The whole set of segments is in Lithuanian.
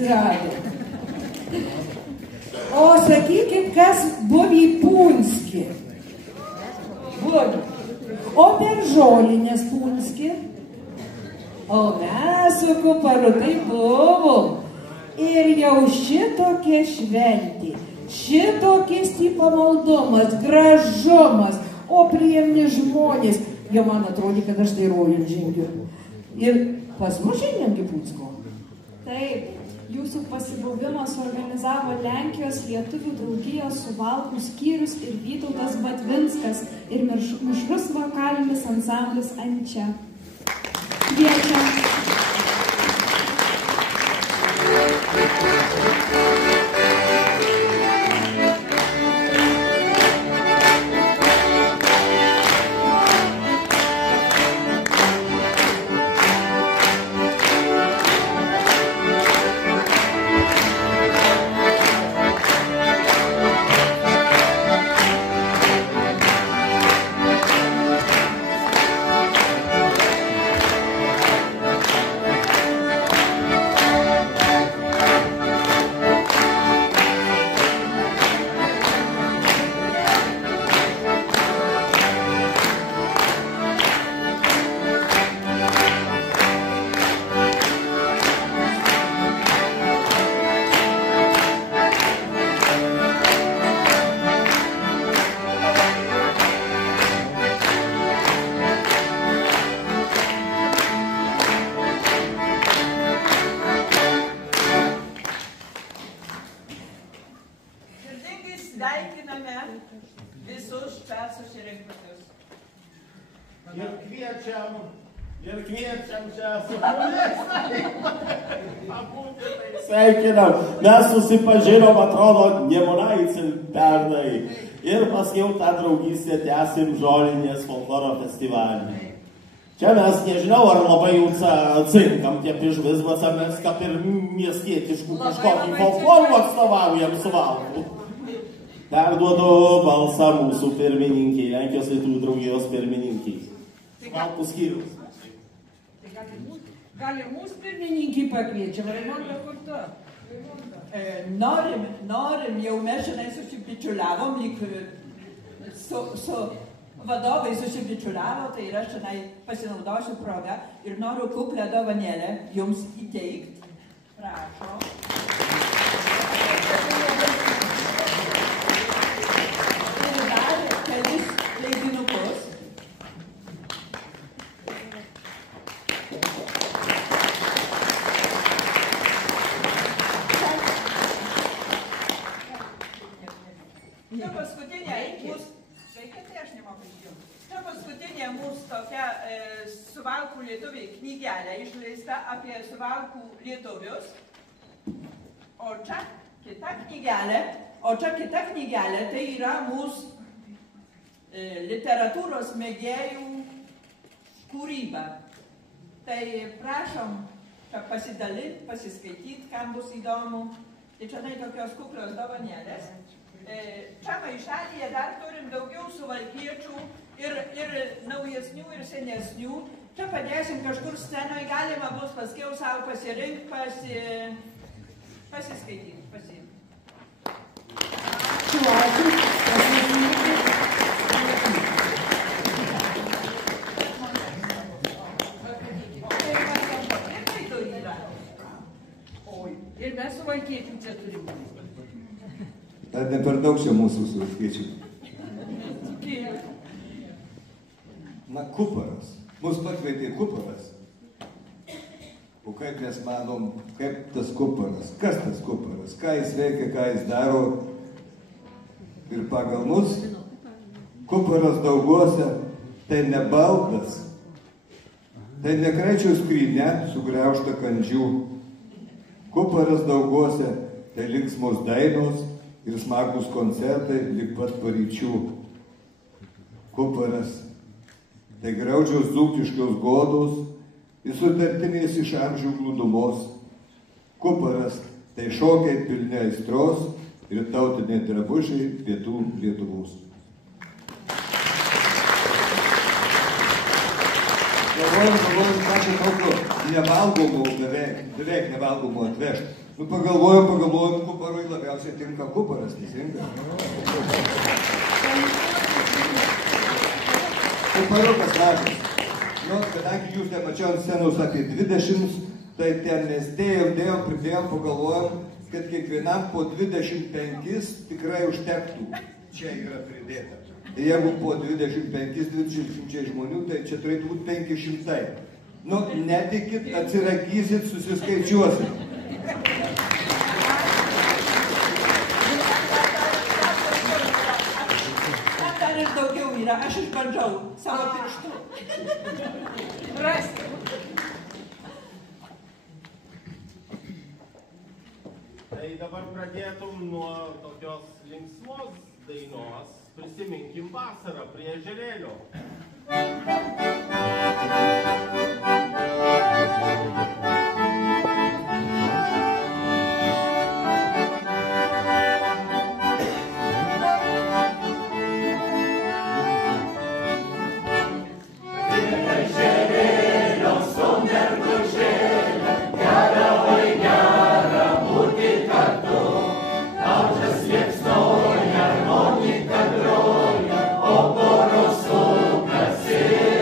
atsirado. O sakykit, kas buvo į Punskį? O per žolinės Punskį? O mes su Kuparu tai buvom. Ir jau šitokie šventė, šitokis pamaldumas, gražumas, o priimni žmonės. Jau man atrodė, kad aš tai rojant žengiu. Ir pas mus šiandien gi Punsko. Taip, jūsų pasibuvimą suorganizavo Lenkijos lietuvių draugijos Suvalkų skyrius ir Vytautas Batvinskas ir mišrus vokalinis ansamblis Ančia. Kviečiam. Ir kviečiam čia su sveikinam. Mes susipažinom, atrodo, Nemunaitin pernai. Ir paskiau tą draugystę tęsim Žolinės folkloro festivalį. Čia mes nežinau, ar labai jau cinkam tie pižvizmas, ar mes kaip ir miestietiškų kažkokį folklorų atstovaujam Suvalkų. Perduodu balsą mūsų pirmininkiai, Lenkijos lietuvių draugijos pirmininkiai. Suvalkų skyrius. Gal ir mūsų pirmininkai pakviečiam, Raimonda Kurta. Norim, jau mes šiandien susibičiuliavom, lyg su vadovai susibičiuliavo, tai ir aš šiandien pasinaudosiu progą ir noriu kuklę dovanėlę jums įteikti. Prašom. Ir dar kelis leidinukus. Paskutinė mūsų tokia Suvalkų lietuviai knygelė išleista apie Suvalkų lietuvius. O čia kita knygelė, tai yra mūsų literatūros mėgėjų kūryba. Tai prašom čia pasidalinti, pasiskaityti, kam bus įdomu. Tai čia tokios kuklios dovanėlės. Čia maišelėje dar turim daugiau suvalkiečių ir naujesnių, ir senesnių. Čia padėsim kažkur scenoje, galima bus paskiau savo pasirinkti, pasiskaityti. Ir mes suvalkiečių čia turim. Dar ne per daug čia mūsų suvalkiečių. Na, Kuparas. Mus pakvietė Kuparas. O kaip mes manom, kaip tas Kuparas? Kas tas Kuparas? Ką jis veikia, ką jis daro? Ir pagal mus, Kuparas Dauguose tai ne baldas, tai ne kraičio skrynė sugriaužta kandžių. Kuparas Dauguose tai linksmos dainos ir smagus koncertai lik pat paryčių. Kuparas tai graudžios dzūkiškos godos ir sutartinės iš amžių glūdumos. Kuparas tai šokiai pilni aistros ir tautiniai drabužiai pietų Lietuvos. Galvojom, ką čia prašė tokio nevalgomų, beveik nevalgomų atvežti. Nu, pagalvojom, kuparui labiausiai tinka kuparas, teisingai. Kupariukas mažas. Nu, kadangi jūs nemačiau ant scenos apie 20, tai ten mes dėjom, pagalvojom, kad kiekvienam po 25 tikrai užtektų. Čia yra pridėta. Jeigu po 25-20 žmonių, tai čia turėtų būti 500. Nu, netikit, atsirakysit, susiskaičiuosit. Dar ir daugiau yra, aš išbandžiau savo pirštų. Rasti. Tai dabar pradėtum nuo tokios linksmos dainos. Prisiminkim vasarą prie ežerėlio. Harmonika groja, o porosu krasy.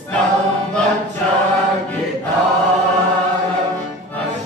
Suskambančia gitara, aš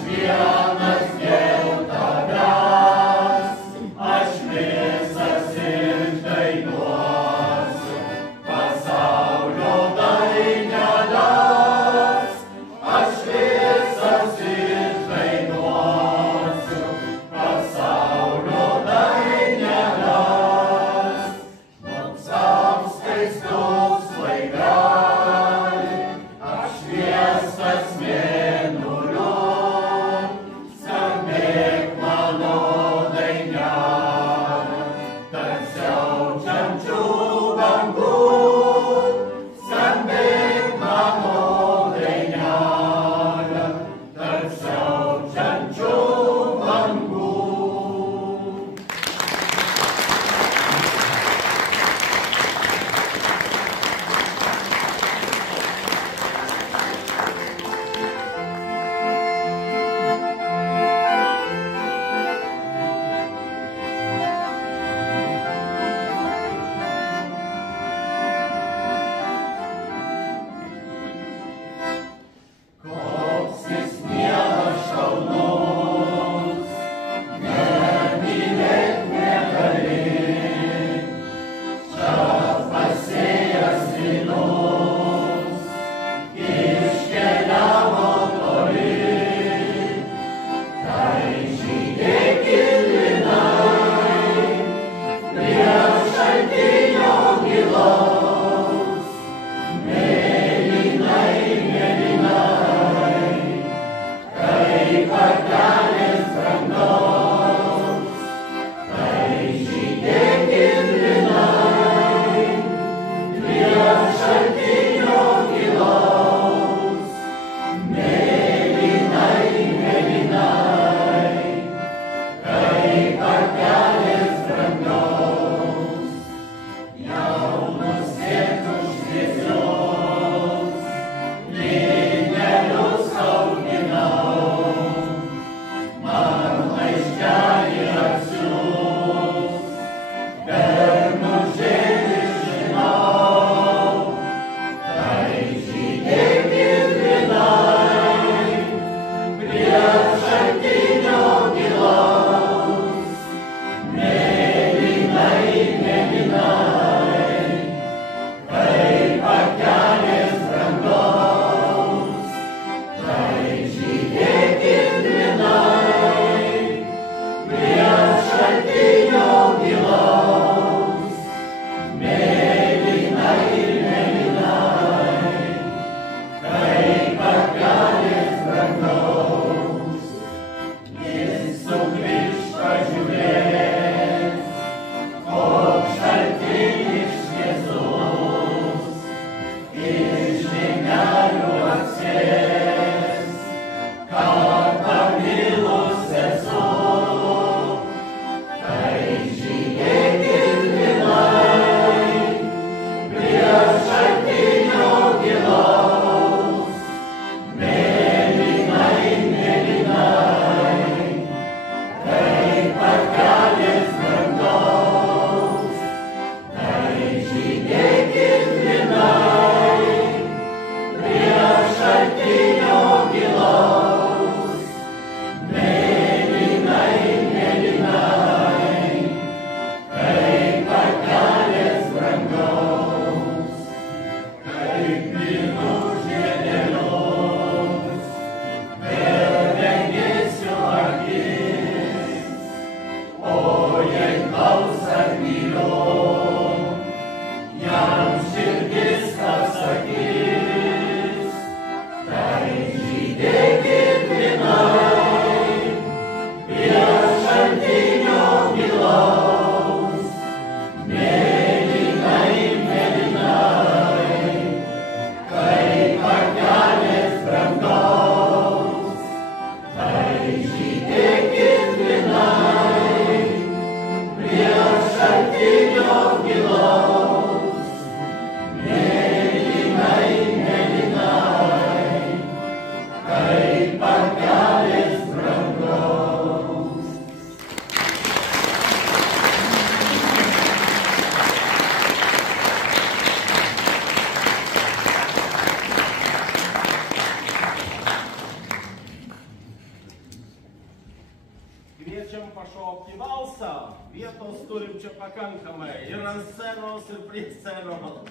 Kviečiam pašokti valsą. Vietos turim čia pakankamai. Ir ant scenos, ir prie scenos.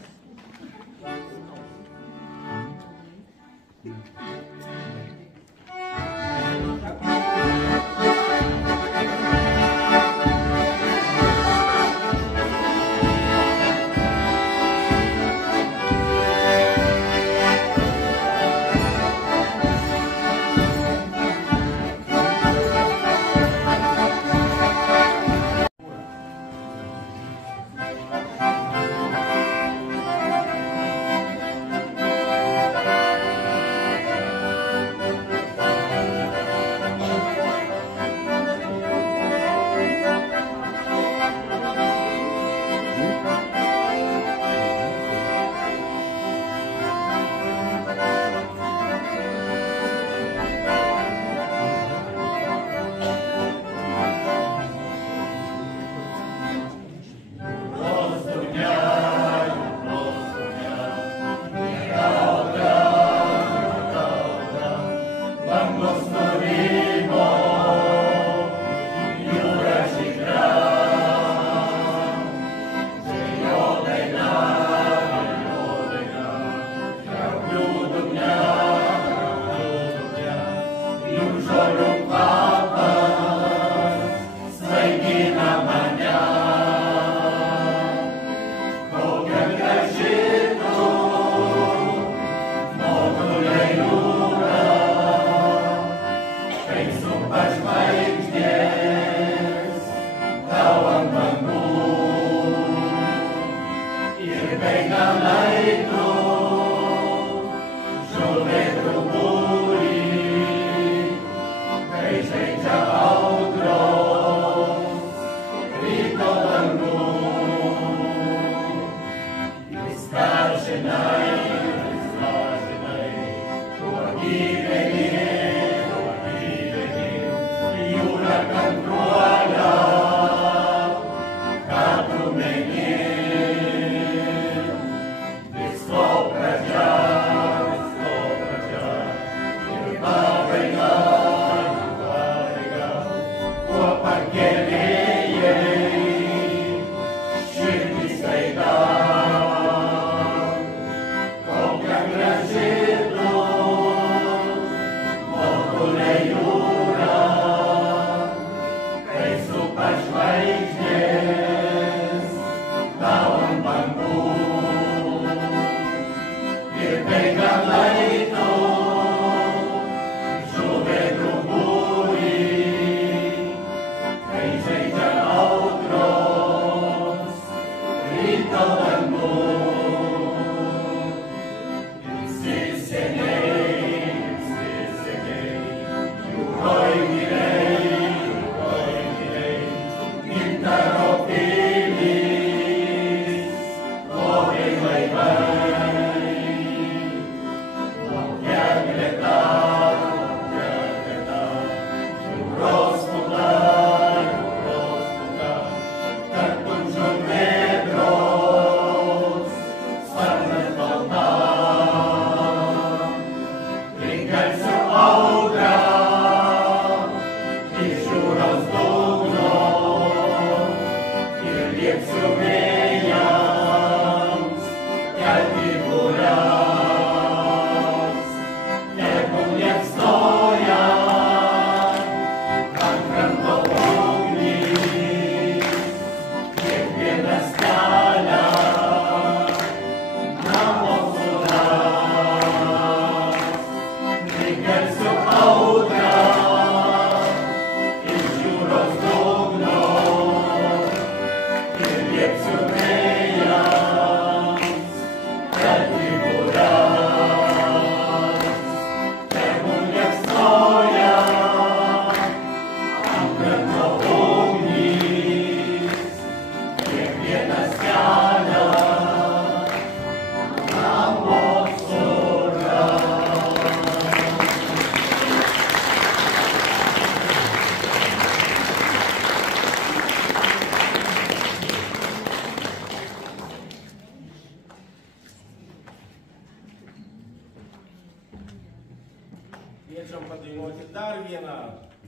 vieną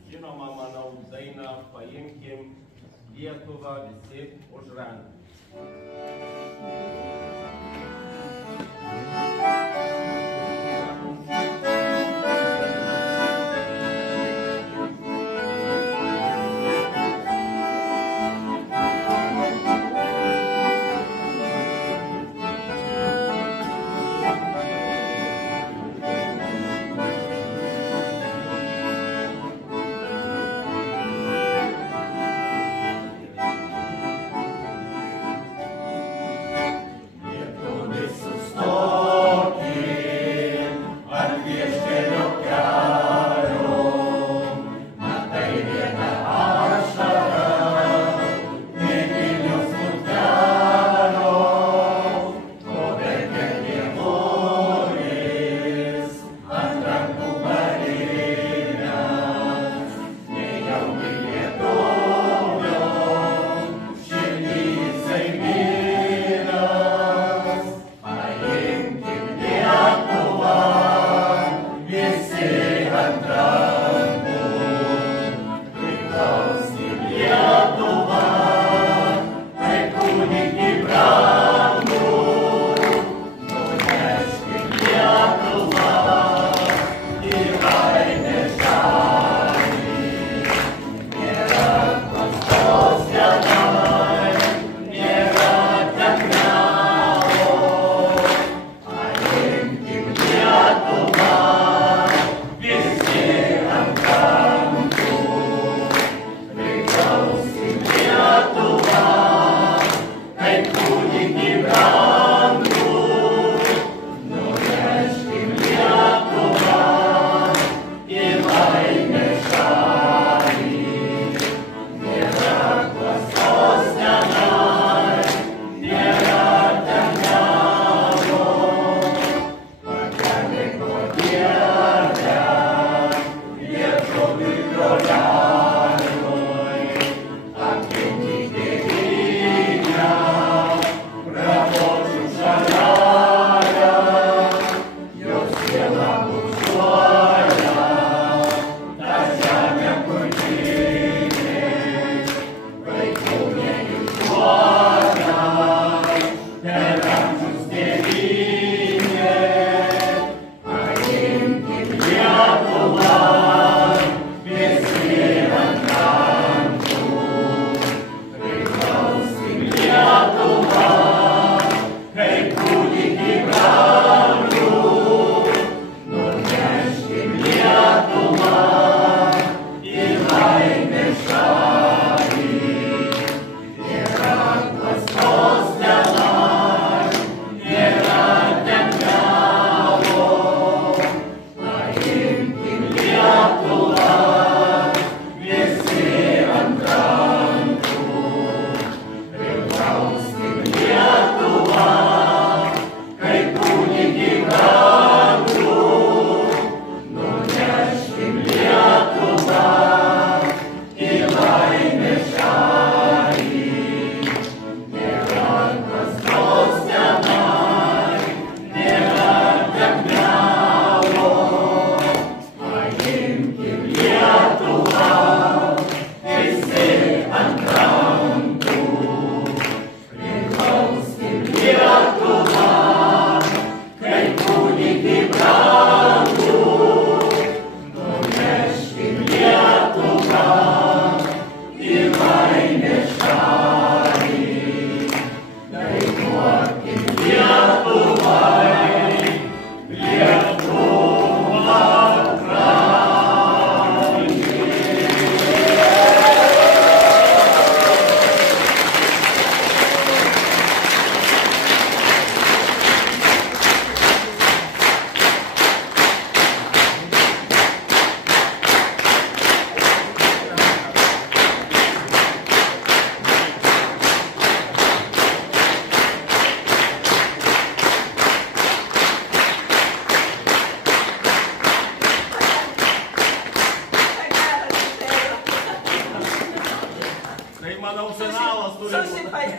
žinomą, manau, dainą paimkim Lietuvą visi už rankų.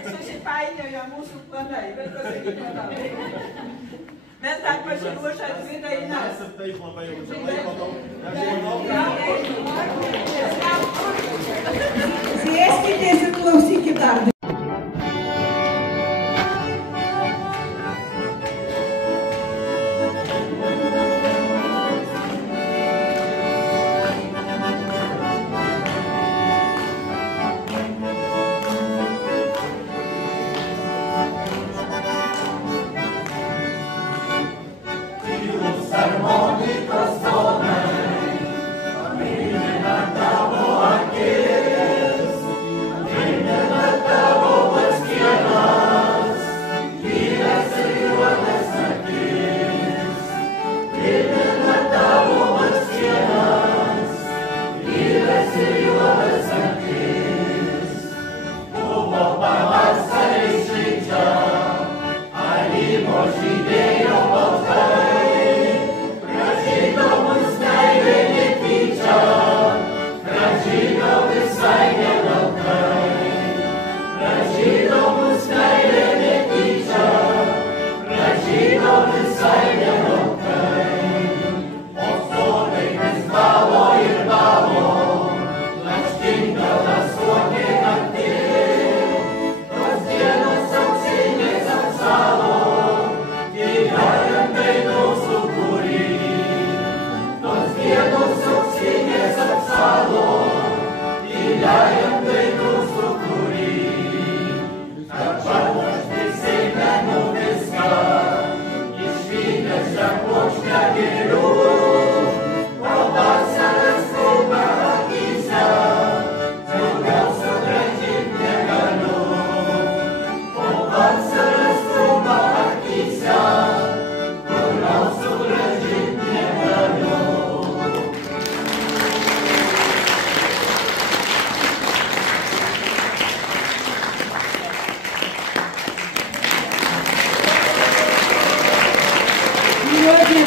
Susipainiojo mūsų planai, bet pasakyti. Mes dar pasiruošę dvi dainas. Mes ir taip labai jau čia laiko daug. Sėskitės ir klausykit dar.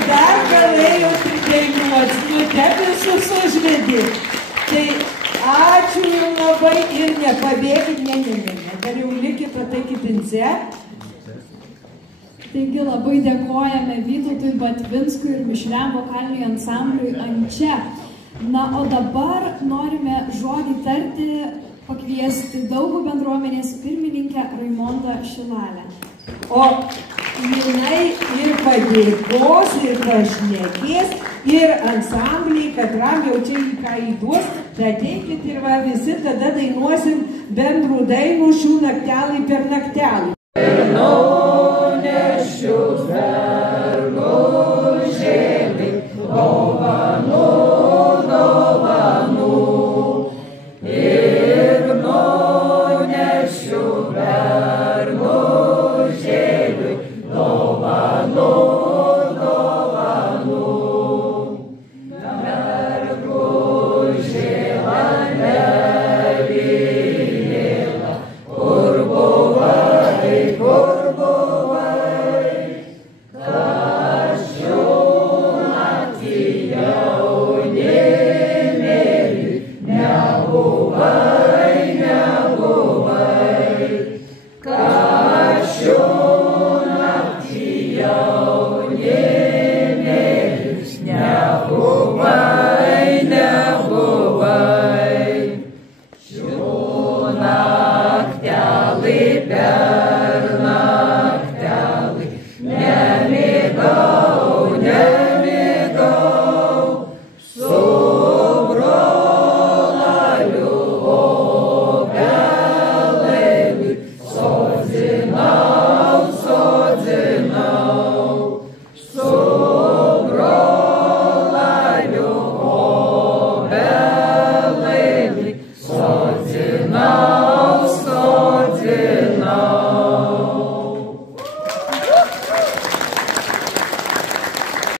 Dar galėjau pridainuoti, nu debesus užvedė. Tai ačiū jums labai ir nepabėkit, ne. Dar jau likit, ateikit ince. Taigi labai dėkojame Vytautui Batvinskui ir mišriam vokaliniui ansambliui Ančia. Na, o dabar norime žodį tarti, pakviesti Daugų bendruomenės pirmininkę Raimondą Šilalę. O jinai ir padėkos, ir pašnekės, ir ansambliai, katram jau čia į ką įduos, tai ateikit ir va visi tada dainuosim bendrų dainų šių naktelį per naktelį.